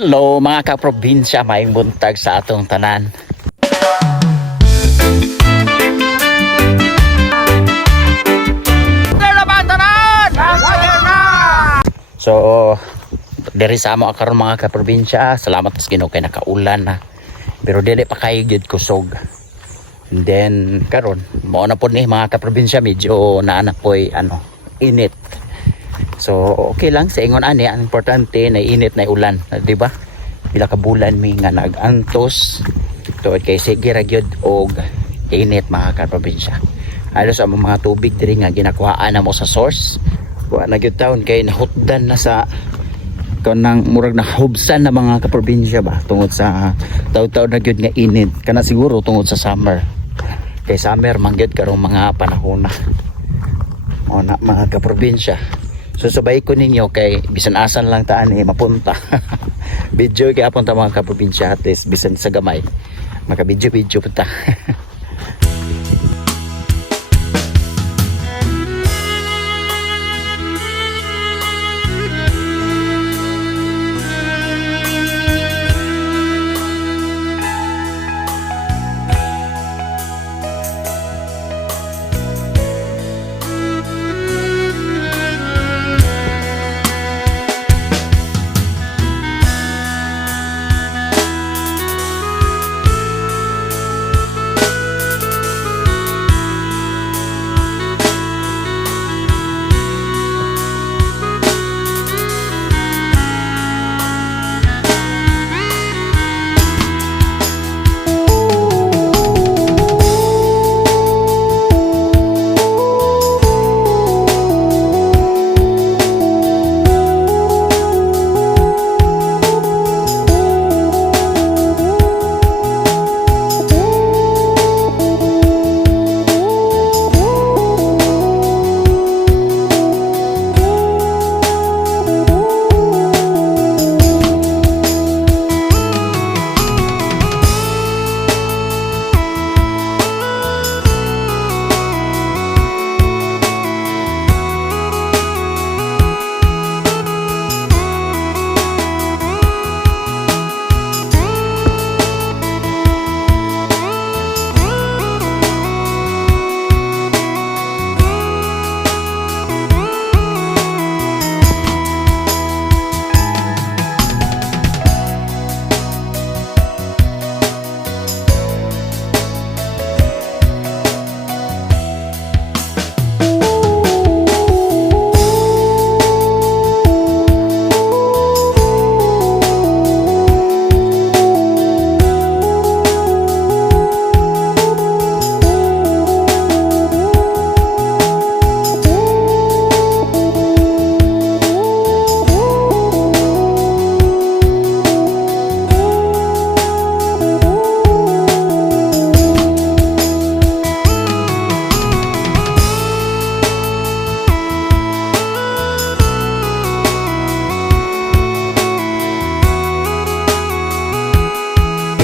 Hello mga kaprobinsya, maayong buntag sa atong tanan. So, diri sa amo karon mga kaprobinsya, salamat sa Ginoo kay nakaulan na. Pero dili pa kayo gyud kusog. And then karon, mao na pod ni mga kaprobinsya, medyo naanapoy init. So okay lang sa ingon ani, ang importante na init na ulan, di ba? Pila ka bulan mi nga nagantos. Tuod kay sige ra gyud og init mga kaprobinsya. Halos ang mga tubig diri nga ginakuhaan na mo sa source. Wa na gyud taon kay nahutdan na sa kanang murag na hubsan na mga kaprobinsya ba tungod sa taw-taw na gyud nga init. Kana siguro tungod sa summer. Kay summer man gyud karong mga panahon na. O na mga kaprobinsya. Susubay ko ninyo kay bisan asan lang taan mapunta. Video kay apunta mga kaprobinsya at least bisan sa gamay. Maka video punta.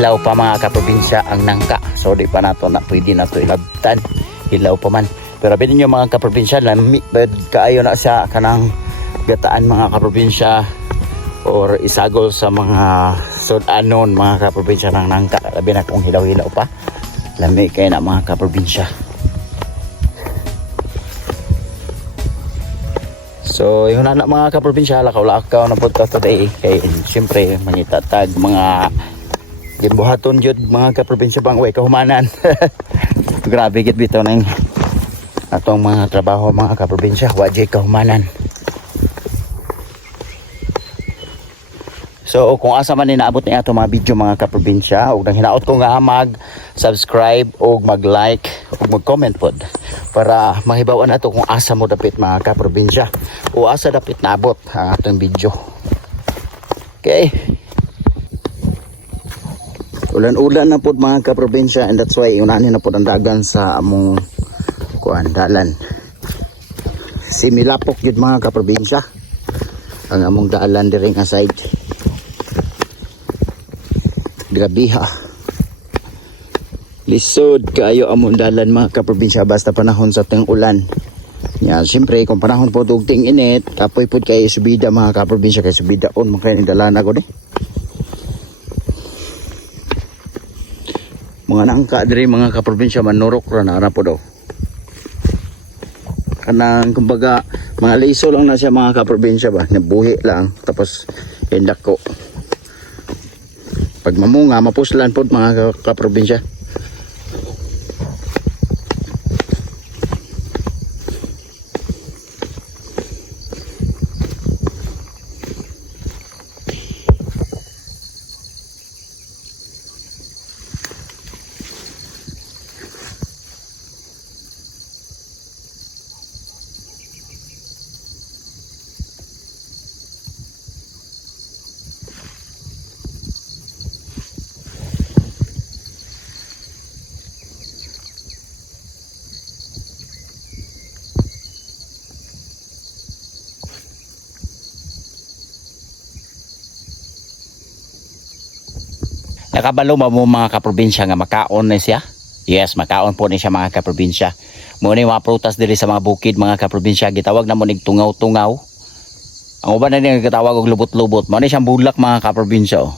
Hilaw pa mga kaprobinsya ang nangka. So di pa nato na pwede na to ilabtan. Hilaw pa man. Pero pwede nyo mga kaprobinsya, lamig kaayo na sa kanang gataan mga kaprobinsya or isagol sa mga sudanon mga kaprobinsya ng nangka. Labi na kung hilaw-hilaw pa. Lamig kayo na mga kaprobinsya. So yun na mga kaprobinsya, lakaw-lakaw na po today. Kaya siyempre mangitatag mga gimbuhaton jud mga kaprobinsya bang way kahumanan. Grabe gid bitaw na yung atong mga trabaho mga kaprobinsya, wajay kahumanan. So kung asa man ni naabot ni ato mga video mga kaprobinsya, ug nang hinaot ko nga mag-subscribe ug mag-like ug mag-comment pod para mahibaw-an nato kung asa mo dapit mga kaprobinsya o asa dapit naabot ang atong video. Okay. Ulan-ulan na po mga kaprobinsya, and that's why unahin na po ang dagan sa among dalan. Similapok yun mga kaprobinsya ang among dalan diri nga side. Grabe ha. Lisod kayo among dalan mga kaprobinsya basta panahon sa ting ulan. Yan, siyempre kung panahon po tugting init, kapoy po kayo subida mga kaprobinsya, kay subida on makaya dalan ako mga nangka diri mga kaprobinsya manurok ra na po daw. Kanang kumbaga mga liso lang na siya mga kaprobinsya ba, nabuhi lang tapos hindak ko. Pag mamunga mapuslan po mga kaprobinsya. Nakabalo ba mo mga kaprobinsya nga makaon na siya? Yes, makaon po ni siya mga kaprobinsya. Muna yung mga prutas diri sa mga bukid mga kaprobinsya, gitawag na mo nig tungaw-tungaw. Ang uban na niya gitawag og lubot-lubot. Muna siyang bulak mga kaprobinsya. Oh.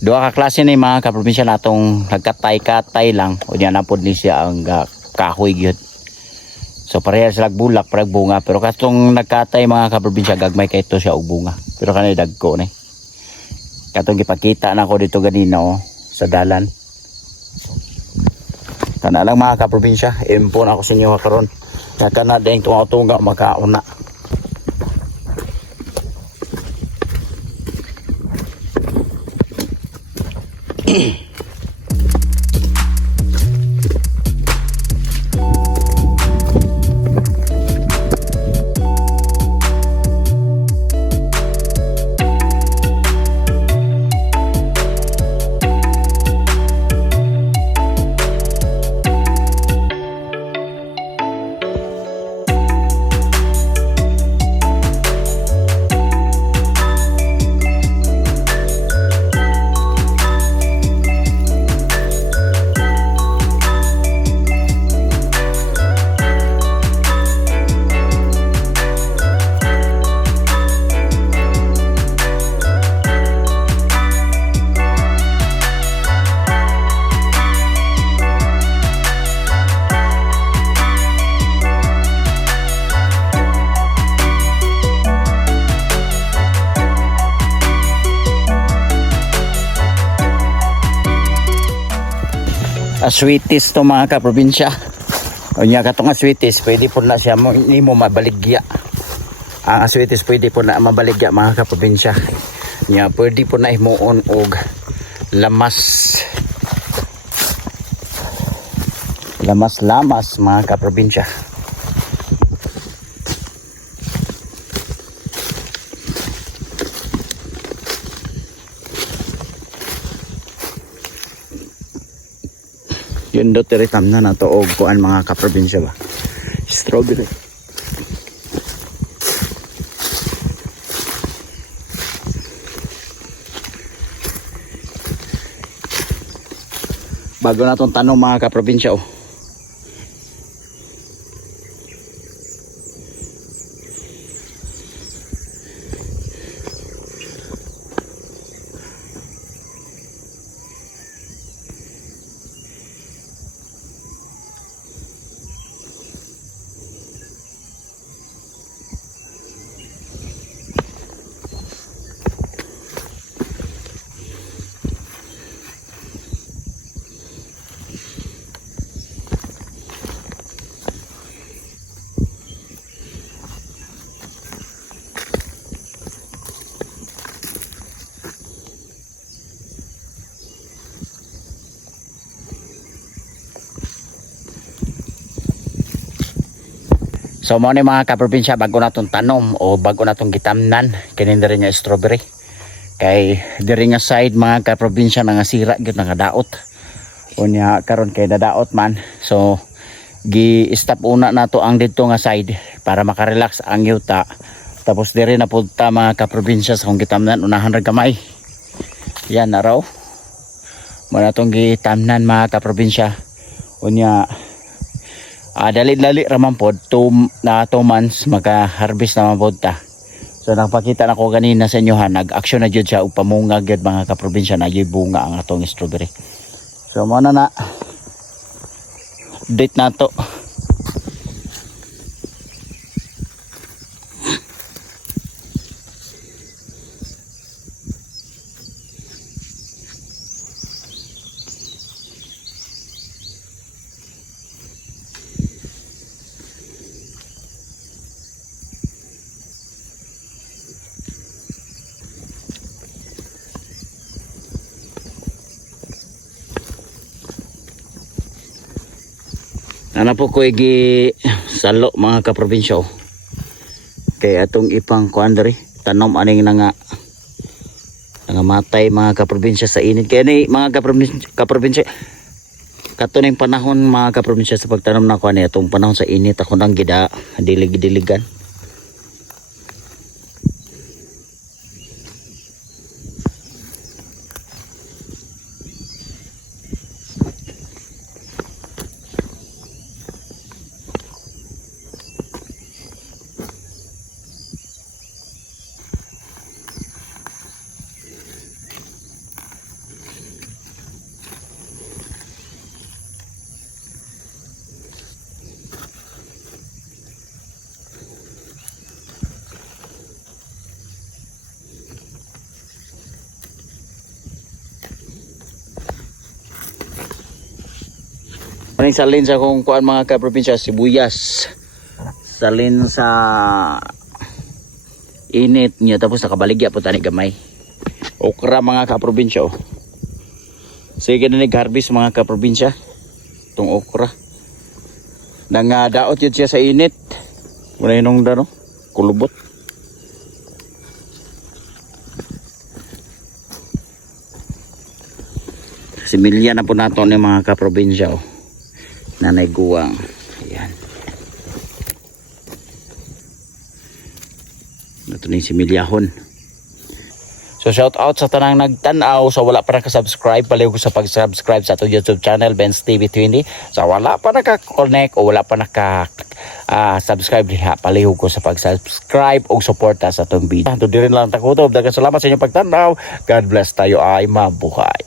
Dua ka klase ni mga kaprobinsya natong nagkatay-katay lang. O diyan na po ni siya ang kahoy gyud. So pareha sila bulak, parang bunga. Pero katong nagkatay mga kaprobinsya, gagmay kay ito siya og bunga. Pero kanay dagko ni. Katong gipakita na ako dito ganina sa dalan. Kana lang mga kaprobinsya, impon ako sa inyo karon. Kana ding tunga makauna. Sweeties to mga kaprobinsya. O niya katong sweeties, pwede po na siya ni mo mabaligya. Ang sweeties pwede po na mabaligya mga kaprobinsya. Niya pwede po na himuon og lamas. Lamas mga kaprobinsya. Yun do tiritam na to og kuan mga kaprobinsya ba. Strawberry. Bago na tong tanong mga kaprobinsya So mo ni mga kaprobinsya, bago natong tanom o bago natong gitamnan kinin diri nga strawberry. Kay diri nga side mga kaprobinsya nga sira gyud nga daot. Unya karon kay dadaot man. So gi-stop una nato ang dito nga side para makarelax ang yuta. Tapos diri na punta mga kaprobinsya sa kung gitamnan unahan ra gamay. Yan na raw. Mo natong gitamnan mga kaprobinsya. Unya dali-dali raman pod 2 months maka-harvest naman pod ta. So napakita na ko ganina sa inyo ha, nag-action na jud siya og pamunga gyud mga kaprobinsya na yoy bunga ang atong strawberry. So mo na update na to. Ana po ko igi salo mga kaprobinsya. Kay atong ipang kuan diri tanom aning nga matay mga kaprobinsya sa init. Kaya ni mga kaprobinsya katuning panahon mga kaprobinsya sa pagtanom na kuan atong panahon sa init ako nang gida dilig-diligan. Maning salin sa kung kuan mga kaprobinsya, sibuyas. Salin sa init niya tapos nakabaligya po tani gamay. Okra mga kaprobinsya. Sige na nag-harvest mga kaprobinsya. Itong okra. Daot yun siya sa init. Muna yun no? Kulubot. Similya na po nato ni mga kaprobinsya. Nanay guwang. Ayan. Ito na yung similyahon. So shout out sa tanang nagtanaw. So wala pa naka-subscribe, paliw ko sa pag-subscribe sa itong YouTube channel Benz TV 20. So wala pa naka-connect o wala pa naka-subscribe diha, paliw ko sa pag-subscribe o suporta sa itong video. Ito din lang takutob. Daghang salamat sa inyong pagtanaw. God bless tayo ay mabuhay.